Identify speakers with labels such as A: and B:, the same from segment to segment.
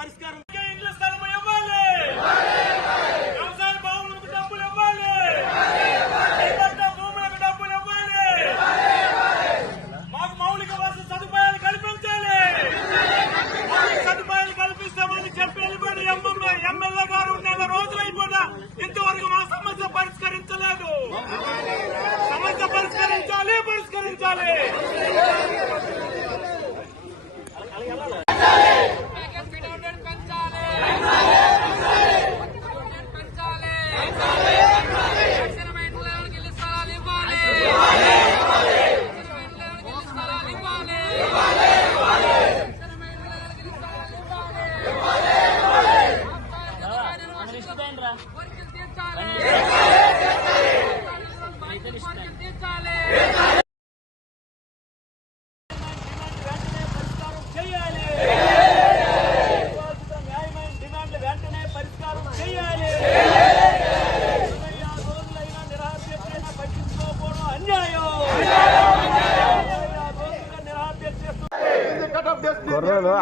A: పరిష్కారం.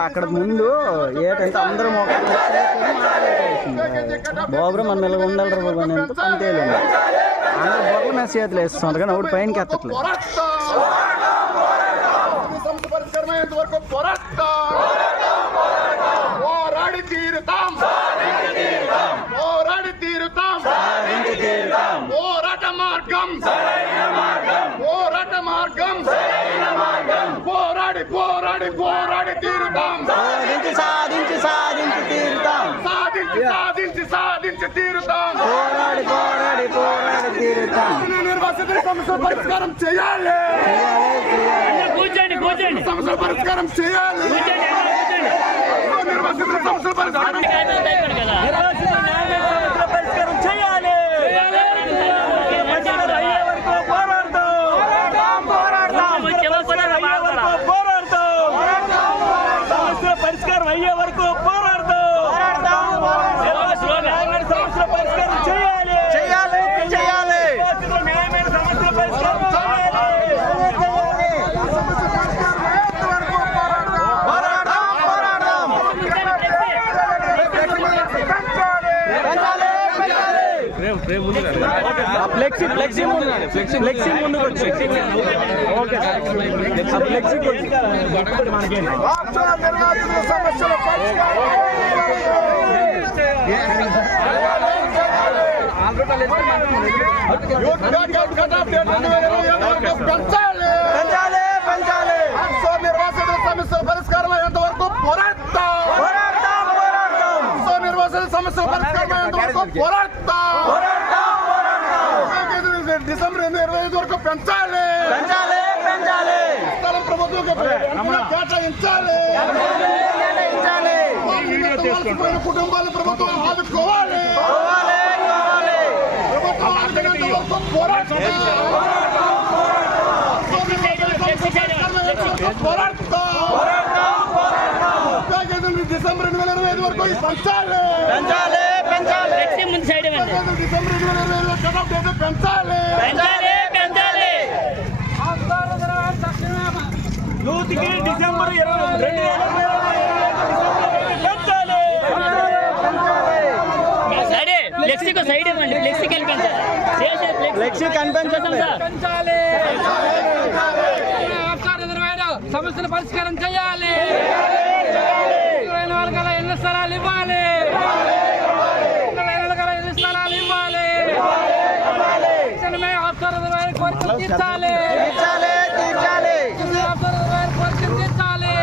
B: అక్కడ ముందు ఏటంటే అందరూ మొక్కలు బాబురా మనం ఇలా ఉండాలి బాబు అని ఎంత పంతేలు అందరు బొక్కల మీద చేతులు వేస్తున్నారు కానీ ఒకటి పైనకి ఎత్తట్లేదు.
C: సమస్య సమస్య పరిష్కారం చేయాలి.
A: కూర్చోండి కూర్చోండి.
C: సమస్య పరిష్కారం చేయాలి. నిర్వాసితుల సమస్య పరిష్కారం
A: నిర్వాసిత న్యాయమైన సమస్యల పరిష్కారం చేయాలి పరిష్కారం అయ్యే వరకు పోరాడతాం సమస్యలు అయ్యే వరకు పోరాడతాం సమస్యల పరిష్కారం అయ్యే వరకు పోరాడతాం నిర్వాసిత న్యాయమైన సమస్యల పరిష్కారం చేయాలి
B: చేయాలి చేయాలి
A: నిర్వాసిత న్యాయమైన సమస్యల పరిష్కారం చేయాలి
B: పోరాడదాం పోరాడదాం ఫ్లెక్సీ ఫ్లెక్సీ ముందు ఫ్లెక్సీ ముందు ఓకే సార్ ఫ్లెక్సీ మనకి
C: నిర్వాసితుల సమస్యల పెంచాలి
B: పెంచాలి పెంచాలి
C: సో నిర్వాసితుల సమస్యల పరిష్కారం అయ్యేంత వరకు పోరాడతాం
B: పోరాడతాం పోరాడతాం
C: సో నిర్వాసితుల సమస్యల పరిష్కారం అయ్యేంత వరకు పోరాడతాం
B: పోరాడతాం
C: పెంచాలి
B: పెంచాలి పెంచాలి
C: స్థలం ప్రభుత్వం కేటాయించాలి
B: పెంచాలి
C: వలసపోయిన కుటుంబాలు ప్రభుత్వం ఆదుకోవాలి
B: పోవాలి పోవాలి
C: ప్రభుత్వం ఆదుకునేంత వరకు పోరాడతాం పోరాడతాం
B: పోరాడతాం పోరాడతాం
C: ప్యాకేజీలు డిసెంబర్ రెండు వేల ఇరవై ఐదు వరకు పెంచాలి
B: పెంచాలి పెంచాలి
A: ముందు సైడ్ ఇవ్వండి
C: ప్యాకేజీలు డిసెంబర్ రెండు వేల ఇరవై ఐదు కట్ ఆఫ్ డేట్ పెంచాలి
A: పెంచాలి డిసెంబర్ ఇరవై రెండు వేల ఇరవై
D: ఫ్లెక్సీకి సైడ్ ఇవ్వండి. ఫ్లెక్సీ? కనిపించాలి
E: సమస్యల పరిష్కారం చేయాలి. గల ఇళ్ళ స్థలాలు ఇవ్వాలి? ఇళ్ళ స్థలాలు ఇవ్వాలి? కోరికలు తీర్చాలి
B: తీర్చాలి
E: అవసర కోరికలు తీర్చాలి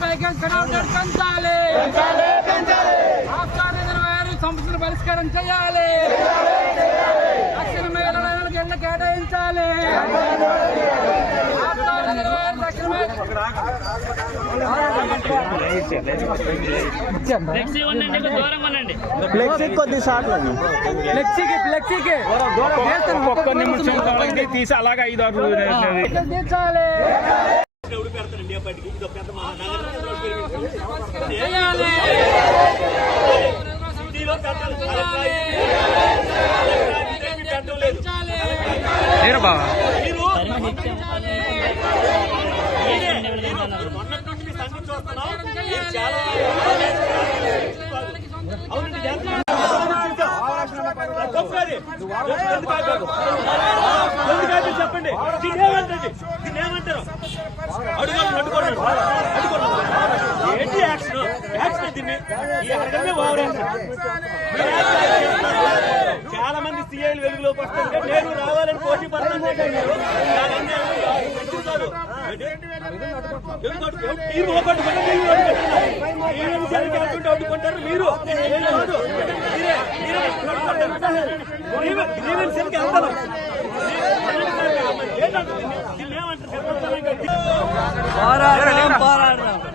E: పైగా పెంచాలి పైగా పెంచాలి ఆస్కార ఇరవై ఆరు సమస్యల పరిష్కారం చేయాలి తక్షణమే ఇరవై నాలుగు గంటలు కేటాయించాలి ఆస్కార ఇరవై ఆరు తక్షణమే
D: ఫ్లెక్సీ
B: కొద్ది
E: ఫ్లెక్సీకి ఫ్లెక్సీకి.
A: ఒక్క నిమిషం తీసి అలాగే ఐదు ఆరు ఇండియా ఇది పెద్ద మహానగరం లేదు
E: పెంచాలి
A: చెప్పండి దీన్నేమంటండి దీన్నేమంటారు అడుగులు అడ్డుకోండి ఏంటి యాక్షన్ యాక్షన్ దీన్ని ఈ అడగడమే ఓవర్ చాలా మంది సిఐలు వెలుగులోకి వస్తుంటే నేను రావాలని పోటీ పడతాను మీరు ఒకటి మీరు అడ్డుకుంటారు మీరు
B: పోరాడదాం పోరాడదాం